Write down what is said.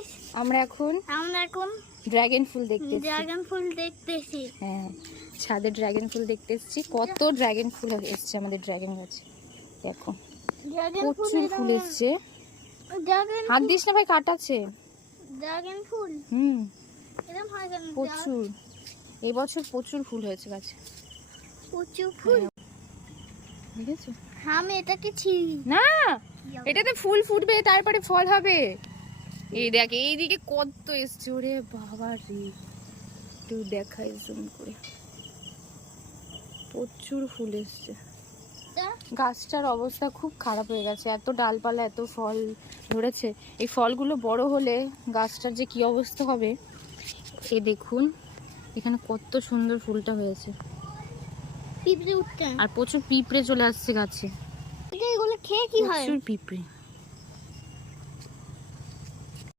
দেখছিস? আমরা এখন ড্রাগন ফুল দেখতেছি। হ্যাঁ, ছাদে ড্রাগন ফুল দেখতে এসেছি। কত ড্রাগন ফুল এসছে আমাদের ড্রাগন গাছে, দেখো প্রচুর ফুল এসছে। হাত দিস না ভাই, কাটাচ্ছে। ড্রাগন ফুল এরকম হয় কেন? প্রচুর, এবছর প্রচুর ফুল হয়েছে গাছে। প্রচুর ফুল দেখেছো? আমি এটাকে ছিঁড়ি না, এটাতে ফুল ফুটবে, তারপরে ফল হবে। এই দেখ, এইদিকে কত এসছে। ওরে বাবা রে, একটু দেখাই জুম করে, প্রচুর ফুল এসছে। গাছটার অবস্থা খুব খারাপ হয়ে গেছে, এত ডালপালা, এত ফল ধরেছে। এই ফলগুলো বড় হলে গাছটার যে কি অবস্থা হবে। এই দেখুন এখানে কত সুন্দর ফুলটা হয়েছে, পিঁপড়ে উঠছে, আর প্রচুর পিঁপড়ে চলে আসছে গাছে। এগুলো খেয়ে কি হয়? প্রচুর পিঁপড়ে।